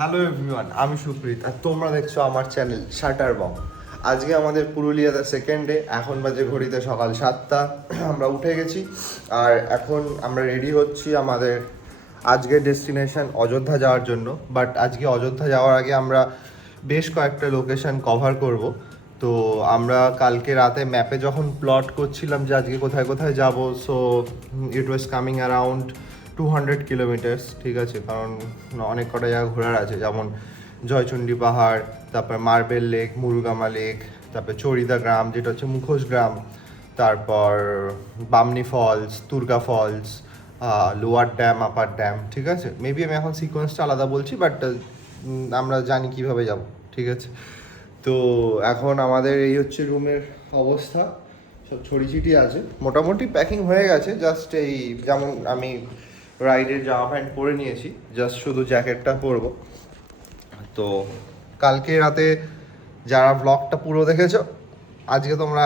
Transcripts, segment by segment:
Hello everyone, আমি সুপ্রীত আর তোমরা দেখছো আমার চ্যানেল শাটার বং। আজকে আমাদের পুরুলিয়াতে সেকেন্ড ডে। এখন বাজে ঘড়িতে সকাল 7টা। আমরা উঠে গেছি আর এখন আমরা রেডি হচ্ছি আমাদের আজকের ডেস্টিনেশন অযোধ্যা যাওয়ার জন্য। বাট আজকে অযোধ্যা যাওয়ার আগে আমরা বেশ কয়েকটা লোকেশন কভার করব। তো আমরা কালকে রাতে ম্যাপে যখন প্লট করছিলাম যে আজকে কোথায় কোথায় যাব, so it was coming around 200 kilometres. ঠিক আছে, কারণ অনেক কটা জায়গা ঘোরার আছে, যেমন জয়চণ্ডী পাহাড়, তারপর মার্বেল লেক, মুরুগামা লেক, তারপর চড়িদা গ্রাম যেটা হচ্ছে মুখোশ গ্রাম, তারপর Bamni falls, Turga falls, lower dam, upper dam. ঠিক আছে, মেবি আমি এখন সিকোয়েন্সটা আলাদা বলছি, বাট আমরা জানি কিভাবে যাব। ঠিক আছে, তো এখন আমাদের এই হচ্ছে রুমের অবস্থা। সব ছড়িছিটি আছে, মোটামুটি প্যাকিং হয়ে গেছে। জাস্ট এই যেমন আমি রাইডের জামা প্যান্ট পরে নিয়েছি, জাস্ট শুধু জ্যাকেটটা পরবো। তো কালকে রাতে যারা ব্লগটা পুরো দেখেছো, আজকে তোমরা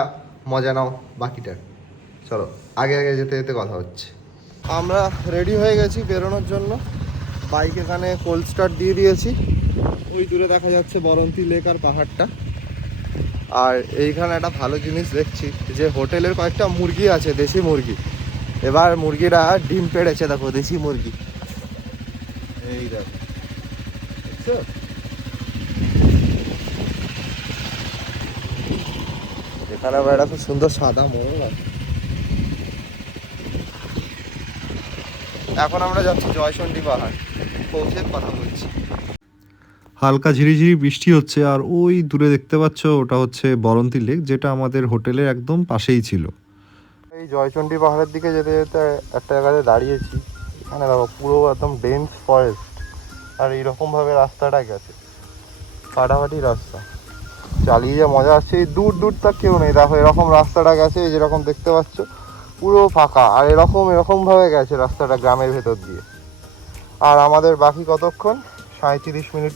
মজা নাও বাকিটার। চলো আগে আগে যেতে যেতে কথা হচ্ছে। আমরা রেডি হয়ে গেছি বেরোনোর জন্য। বাইক এখানে কোল্ড স্টার্ট দিয়ে দিয়েছি। ওই দূরে দেখা যাচ্ছে বরন্তী লেক আর পাহাড়টা। আর এইখানে একটা ভালো জিনিস দেখছি যে হোটেলের কয়েকটা মুরগি আছে, দেশি মুরগি। এবার মুরগিরা ডিম পেড়েছে, দেখো দেশি মুরগি। এই দেখো, দেখছো? এখানে আবার একটা খুব সুন্দর সাদা মোরগ আছে। এখন আমরা যাচ্ছি জয়চণ্ডী পাহাড়, পৌঁছে কথা বলছি। হালকা ঝিরিঝিরি বৃষ্টি হচ্ছে, আর ওই দূরে দেখতে পাচ্ছ ওটা হচ্ছে বরন্তী লেক, যেটা আমাদের হোটেলের একদম পাশেই ছিল। এই জয়চণ্ডী পাহাড়ের দিকে যেতে যেতে একটা জায়গায় দাঁড়িয়েছি। এখানে দেখো পুরো একদম ডেন্স ফরেস্ট, আর এইরকমভাবে রাস্তাটা গেছে, ফাটাফাটি রাস্তা। চালিয়ে যা মজা আসছে, এই দূর দূর তক কেউ নেই। দেখো এরকম রাস্তাটা গেছে, এই যেরকম দেখতে পাচ্ছ পুরো ফাঁকা। আর এরকমভাবে গেছে রাস্তাটা গ্রামের ভেতর দিয়ে। আর আমাদের বাকি কতক্ষণ, 37 মিনিট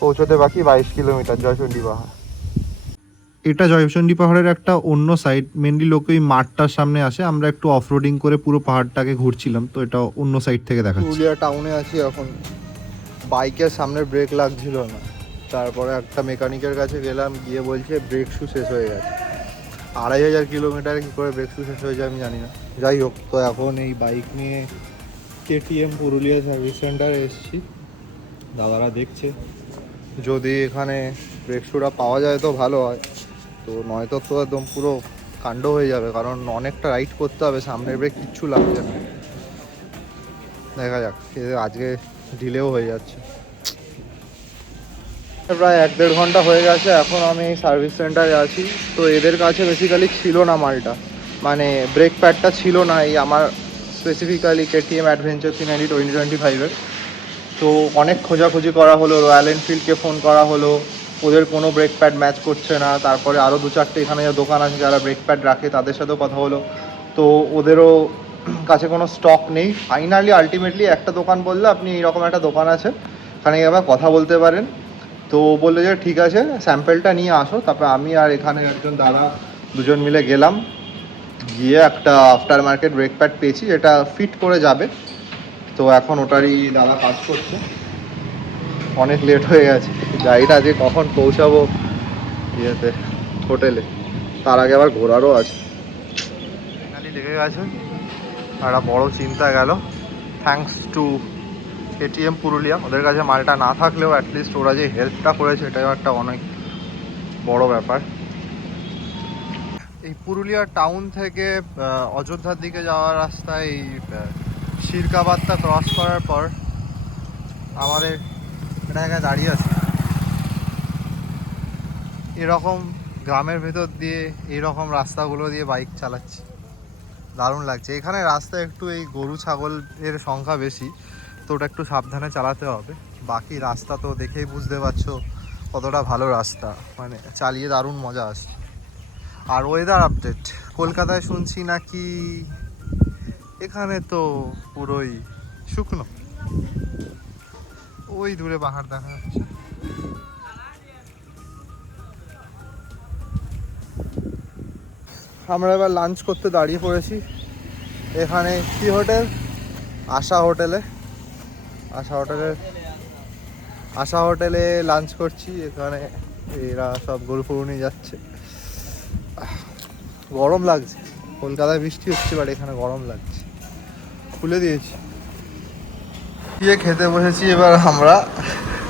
পৌঁছতে বাকি, 22 কিলোমিটার জয়চণ্ডী পাহাড়। এটা জয়চণ্ডী পাহাড়ের একটা অন্য সাইড, মেনলি লোক ওই মাঠটার সামনে আসে। আমরা একটু অফরোডিং করে পুরো পাহাড়টাকে ঘুরছিলাম, তো এটা অন্য সাইড থেকে দেখাচ্ছি। পুরুলিয়া টাউনে আছি এখন। বাইকের সামনে ব্রেক লাগছিল না, তারপরে একটা মেকানিকের কাছে গেলাম, গিয়ে বলছে ব্রেক শু শেষ হয়ে গেছে। 2500 কিলোমিটারে কী করে ব্রেক শু শেষ হয়ে যায় আমি জানি না। যাই হোক, তো এখন এই বাইক নিয়ে কেটিএম পুরুলিয়া সার্ভিস সেন্টারে এসেছি। দাদারা দেখছে, যদি এখানে ব্রেক শুটা পাওয়া যায় তো ভালো হয়, তো নয়তো তো একদম পুরো কাণ্ড হয়ে যাবে, কারণ অনেকটা রাইড করতে হবে, সামনের ব্রেক কিচ্ছু লাগছে না। দেখা যাক, আজকে ডিলেও হয়ে যাচ্ছে। প্রায় 1-1.5 ঘন্টা হয়ে গেছে, এখন আমি এই সার্ভিস সেন্টারে আছি। তো এদের কাছে বেসিক্যালি ছিল না মালটা, মানে ব্রেক প্যাডটা ছিল না এই আমার স্পেসিফিক্যালি কেটিএম অ্যাডভেঞ্চার 390 2025-এর। তো অনেক খোঁজাখুঁজি করা হলো, রয়্যাল এনফিল্ডকে ফোন করা হলো, ওদের কোনো ব্রেক প্যাড ম্যাচ করছে না। তারপরে আরও 2-4টে এখানে যা দোকান আছে যারা ব্রেক প্যাড রাখে, তাদের সাথেও কথা হলো, তো ওদেরও কাছে কোনো স্টক নেই। ফাইনালি আলটিমেটলি একটা দোকান বললো, আপনি এইরকম একটা দোকান আছে, এখানে আবার কথা বলতে পারেন। তো বললো যে ঠিক আছে, স্যাম্পেলটা নিয়ে আসো। তারপর আমি আর এখানে একজন দাদা দুজন মিলে গেলাম, গিয়ে একটা আফটার মার্কেট ব্রেক প্যাড পেয়েছি, যেটা ফিট করে যাবে। তো এখন ওটারই দাদা কাজ করছে। অনেক লেট হয়ে গেছে, গাড়িটা আজকে কখন পৌঁছাবো ইয়েতে, হোটেলে, তার আগে আবার ঘোরারও আছে। ফাইনালি লেগে গেছে, একটা বড় চিন্তা গেল। থ্যাঙ্কস টু কেটিএম পুরুলিয়া, ওদের কাছে মালটা না থাকলেও অ্যাটলিস্ট ওরা যে হেল্পটা করেছে, এটাও একটা অনেক বড় ব্যাপার। এই পুরুলিয়া টাউন থেকে অযোধ্যার দিকে যাওয়ার রাস্তায় এই শিরকাবাদটা ক্রস করার পর আমাদের একটা জায়গায় দাঁড়িয়ে আছে। এরকম গ্রামের ভেতর দিয়ে এইরকম রাস্তাগুলো দিয়ে বাইক চালাচ্ছি, দারুণ লাগছে। এখানে রাস্তা একটু এই গরু ছাগলের সংখ্যা বেশি, তো ওটা একটু সাবধানে চালাতে হবে। বাকি রাস্তা তো দেখেই বুঝতে পারছো কতটা ভালো রাস্তা, মানে চালিয়ে দারুণ মজা আসছে। আর ওয়েদার আপডেট, কলকাতায় শুনছি নাকি এখানে তো পুরোই শুকনো। ওই দূরে পাহাড় দেখা যাচ্ছে। আমরা এবার লাঞ্চ করতে দাঁড়িয়ে পড়েছি। এখানে কি হোটেল? আশা হোটেলে। আশা হোটেলের আশা হোটেলে লাঞ্চ করছি। এখানে এরা সব গরু ফরু নিয়ে যাচ্ছে। গরম লাগছে, কলকাতায় বৃষ্টি হচ্ছে বাট এখানে গরম লাগছে। খুলে দিয়েছি, দিয়ে খেতে বসেছি এবার আমরা।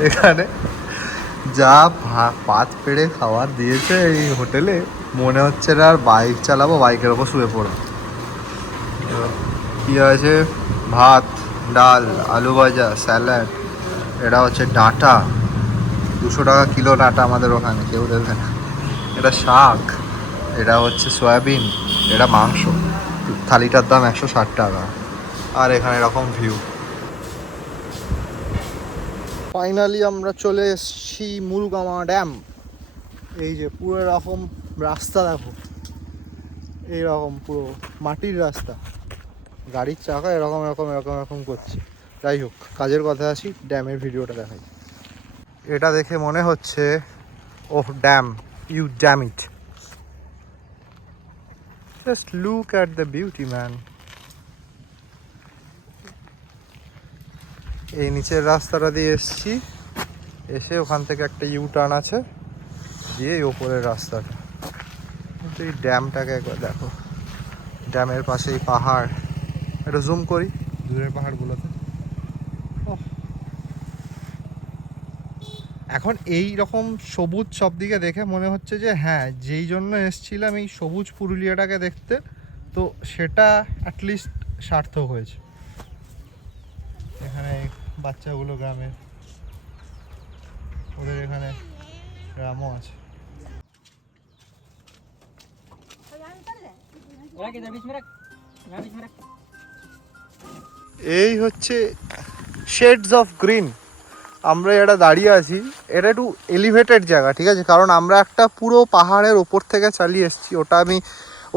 এখানে যা পাত পেড়ে খাবার দিয়েছে এই হোটেলে, মনে হচ্ছে না আর বাইক চালাবো, বাইকের ওপর শুয়ে পড়বো। কি আছে, ভাত, ডাল, আলু ভাজা, স্যালাড, এটা হচ্ছে ডাঁটা, 200 টাকা কিলো ডাঁটা আমাদের ওখানে, কেউ দেবে না। এটা শাক, এটা হচ্ছে সয়াবিন, এটা মাংস, থালিটার দাম 160 টাকা। আর এখানে এরকম ভিউ। ফাইনালি আমরা চলে এসেছি মুরুগামা ড্যাম। এই যে পুরো এরকম রাস্তা দেখো, এইরকম পুরো মাটির রাস্তা, গাড়ির চাকা এরকম এরকম এরকম এরকম করছে। যাই হোক, কাজের কথা আসি, ড্যামের ভিডিওটা দেখাই। এটা দেখে মনে হচ্ছে oh damn, you damn it, just look at the beauty man. এই নিচের রাস্তাটা দিয়ে এসছি, এসে ওখান থেকে একটা ইউ টার্ন আছে, দিয়ে এই ওপরের রাস্তাটা। কিন্তু এই ড্যামটাকে একবার দেখো, ড্যামের পাশেই পাহাড়। একটু জুম করি দূরের পাহাড়গুলোতে। এখন এই রকম সবুজ সব দিকে দেখে মনে হচ্ছে যে হ্যাঁ, যেই জন্য এসছিলাম এই সবুজ পুরুলিয়াটাকে দেখতে, তো সেটা অ্যাটলিস্ট সার্থক হয়েছে। এখানে বাচ্চাগুলো গ্রামের, ওদের এখানে গ্রামও আছে। এই হচ্ছে শেডস অফ গ্রিন। আমরা এটা দাঁড়িয়ে আছি, এটা একটু এলিভেটেড জায়গা, ঠিক আছে, কারণ আমরা একটা পুরো পাহাড়ের ওপর থেকে চালিয়ে এসেছি। ওটা আমি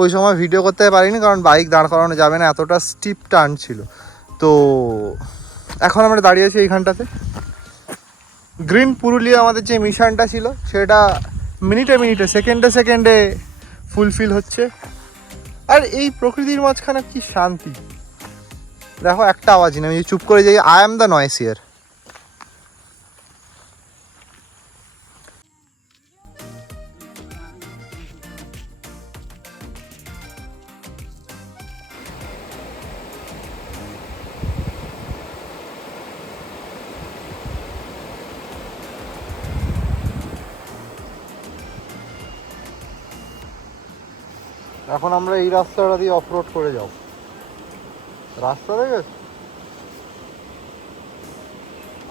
ওই সময় ভিডিও করতে পারিনি, কারণ বাইক দাঁড় করানো যাবে না, এতটা স্টিপ টার্ন ছিল। তো এখন আমরা দাঁড়িয়ে আছি এইখানটাতে। গ্রিন পুরুলিয়া আমাদের যে মিশনটা ছিল সেটা মিনিটে মিনিটে, সেকেন্ডে সেকেন্ডে ফুলফিল হচ্ছে। আর এই প্রকৃতির মাঝখানে কি শান্তি দেখো, একটা আওয়াজই না, আমি চুপ করে যাই, I am the noise here. এখন আমরা এই রাস্তাটা দিয়ে অফরোড করে যাব। রাস্তা দেখে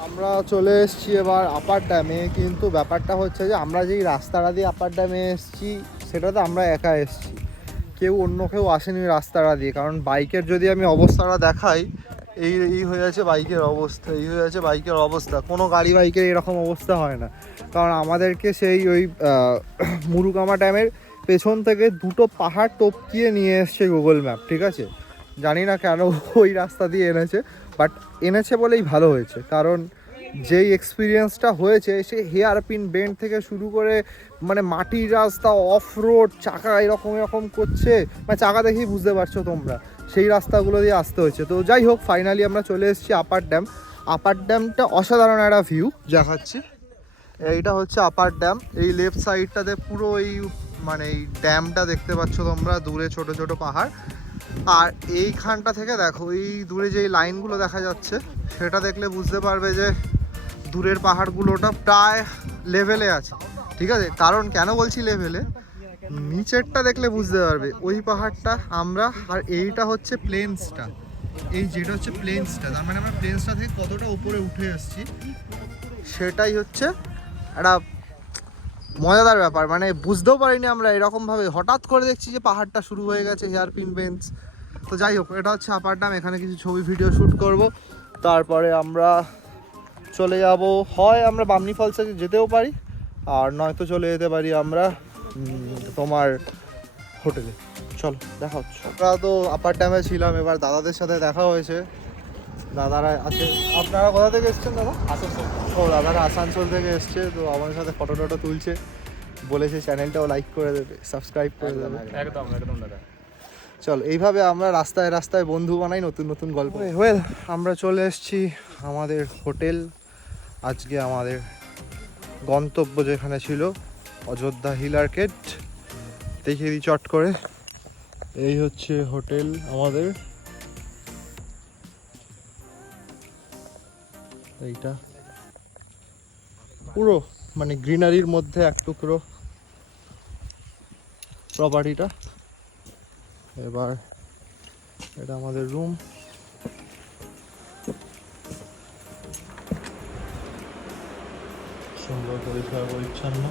আমরা চলে এসেছি এবার আপার ড্যামে। কিন্তু ব্যাপারটা হচ্ছে যে আমরা যেই রাস্তাটা দিয়ে আপার ড্যামে এসেছি সেটাতে আমরা একা এসেছি, কেউ অন্য কেউ আসেনি ওই রাস্তাটা দিয়ে। কারণ বাইকের যদি আমি অবস্থাটা দেখাই, এই হয়ে আছে বাইকের অবস্থা, এই হয়ে আছে বাইকের অবস্থা। কোনো গাড়ি বাইকের এরকম অবস্থা হয় না, কারণ আমাদেরকে সেই ওই মুরুগামা ড্যামের পেছন থেকে দুটো পাহাড় টপকিয়ে নিয়ে এসছে গুগল ম্যাপ, ঠিক আছে। জানি না কেন ওই রাস্তা দিয়ে এনেছে, বাট এনেছে বলেই ভালো হয়েছে। কারণ যেই এক্সপিরিয়েন্সটা হয়েছে, সে হেয়ার পিন বেন্ড থেকে শুরু করে মানে মাটির রাস্তা, অফ রোড, চাকা এরকম এরকম করছে, মানে চাকা দেখেই বুঝতে পারছো তোমরা, সেই রাস্তাগুলো দিয়ে আসতে হয়েছে। তো যাই হোক, ফাইনালি আমরা চলে এসেছি আপার ড্যাম। আপার ড্যামটা অসাধারণ একটা ভিউ দেখাচ্ছি। এইটা হচ্ছে আপার ড্যাম। এই লেফট সাইডটাতে পুরো এই মানে এই ড্যামটা দেখতে পাচ্ছ তোমরা, দূরে ছোট ছোট পাহাড়। আর এইখানটা থেকে দেখো, এই দূরে যেই লাইনগুলো দেখা যাচ্ছে সেটা দেখলে বুঝতে পারবে যে দূরের পাহাড়গুলোটা প্রায় লেভেলে আছে, ঠিক আছে। কারণ কেন বলছি লেভেলে, নিচেরটা দেখলে বুঝতে পারবে ওই পাহাড়টা আমরা, আর এইটা হচ্ছে প্লেন্সটা। এই যেটা হচ্ছে প্লেন্সটা, তার মানে আমরা প্লেন্সটা থেকে কতটা উপরে উঠে এসেছি, সেটাই হচ্ছে একটা মজাদার ব্যাপার। মানে বুঝতেও পারিনি আমরা এরকমভাবে, হঠাৎ করে দেখছি যে পাহাড়টা শুরু হয়ে গেছে, হেয়ার পিন বেঞ্চ। তো যাই হোক, এটা হচ্ছে আপার ড্যাম। এখানে কিছু ছবি ভিডিও শ্যুট করব, তারপরে আমরা চলে যাব, হয় আমরা বামনি ফলসে যেতেও পারি, আর নয়তো চলে যেতে পারি আমরা তোমার হোটেলে। চলো দেখা হচ্ছে। আমরা তো আপার ড্যামে ছিলাম, এবার দাদাদের সাথে দেখা হয়েছে। দাদারা আছে। আপনারা কোথা থেকে এসছেন দাদা? আসানসোল। ও, দাদারা আসানসোল থেকে এসছে, তো আমার সাথে ফটো টটো তুলছে, বলেছে চ্যানেলটাও লাইক করে দেবে, সাবস্ক্রাইব করে দেবে। একদম একদম দাদা। চল, এইভাবে আমরা রাস্তায় রাস্তায় বন্ধু বানাই, নতুন নতুন গল্প। ওয়েল, আমরা চলে এসেছি আমাদের হোটেল। আজকে আমাদের গন্তব্য যেখানে ছিল অযোধ্যা হিল আর্কেড, দেখিয়ে দিই চট করে। এই হচ্ছে হোটেল আমাদের, এইটা পুরো মানে গ্রিনারির মধ্যে এক টুকরো প্রপার্টিটা। এবার এটা আমাদের রুম। সুন্দর পরিষ্কার পরিচ্ছন্ন।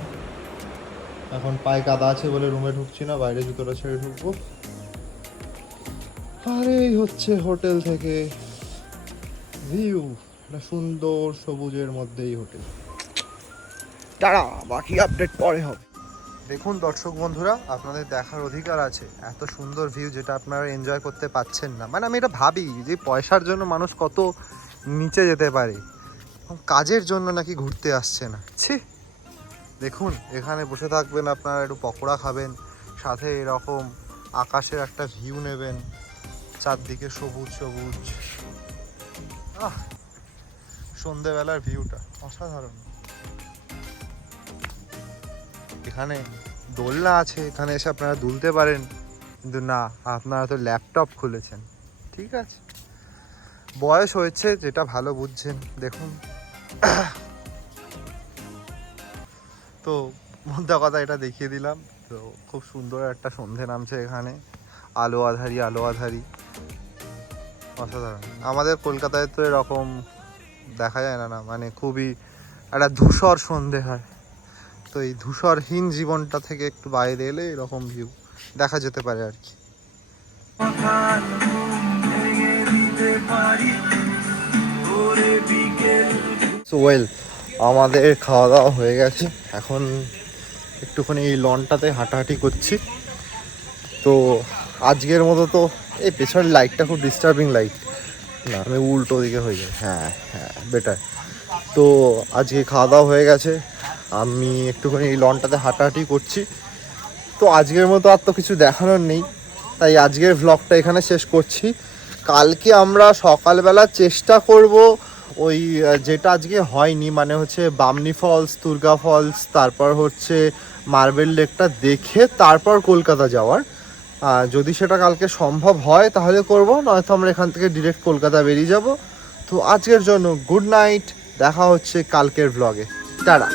এখন পায়ে কাদা আছে বলে রুমে ঢুকছি না, বাইরে জুতোটা ছেড়ে ঢুকবো। আর এই হচ্ছে হোটেল থেকে ভিউ, একটা সুন্দর সবুজের মধ্যেই হোটেল। তারা বাকি আপডেট পরে হবে। দেখুন দর্শক বন্ধুরা, আপনাদের দেখার অধিকার আছে এত সুন্দর ভিউ যেটা আপনারা এনজয় করতে পাচ্ছেন না। মানে আমি এটা ভাবি যে পয়সার জন্য মানুষ কত নিচে যেতে পারে, কাজের জন্য নাকি ঘুরতে আসছে না। ছি, দেখুন এখানে বসে থাকবেন আপনারা, একটু পকোড়া খাবেন, সাথে এরকম আকাশের একটা ভিউ নেবেন, চারদিকে সবুজ সবুজ। সন্ধেবেলার ভিউটা অসাধারণ। এখানে দোলনা আছে, এখানে এসে আপনারা দুলতে পারেন, কিন্তু না, আপনারা তো ল্যাপটপ খুলেছেন। ঠিক আছে, বয়স হয়েছে, যেটা ভালো বুঝছেন। দেখুন তো মধ্যে কথা এটা দেখিয়ে দিলাম। তো খুব সুন্দর একটা সন্ধে নামছে এখানে, আলো আধারি আলো আধারি, অসাধারণ। আমাদের কলকাতায় তো এরকম দেখা যায় না, মানে খুবই একটা ধূসর সন্ধে হয়। তো এই ধূসরহীন জীবনটা থেকে একটু বাইরে এলে এরকম ভিউ দেখা যেতে পারে আর কি। সো ওয়েল, আমাদের খাওয়া দাওয়া হয়ে গেছে, এখন একটুখানি এই লনটাতে হাঁটাহাঁটি করছি। তো আজকের মতো তো এই পেছনের লাইটটা খুব ডিস্টার্বিং লাইট, না আমি উল্টো দিকে হয়ে যায়। হ্যাঁ হ্যাঁ, বেটার। তো আজকে খাওয়া দাওয়া হয়ে গেছে, আমি একটুখানি এই লনটাতে হাঁটাহাঁটি করছি। তো আজকের মতো আর তো কিছু দেখানোর নেই, তাই আজকের ভ্লগটা এখানে শেষ করছি। কালকে আমরা সকালবেলা চেষ্টা করব ওই যেটা আজকে হয়নি, মানে হচ্ছে বামনি ফলস, দুর্গা ফলস, তারপর হচ্ছে মার্বেল লেকটা দেখে তারপর কলকাতা যাওয়ার। যদি সেটা কালকে সম্ভব হয় তাহলে করব, নয়তো আমরা এখান থেকে ডিরেক্ট কলকাতা বেরিয়ে যাব। তো আজকের জন্য গুড নাইট, দেখা হচ্ছে কালকের ভ্লগে। টাটা।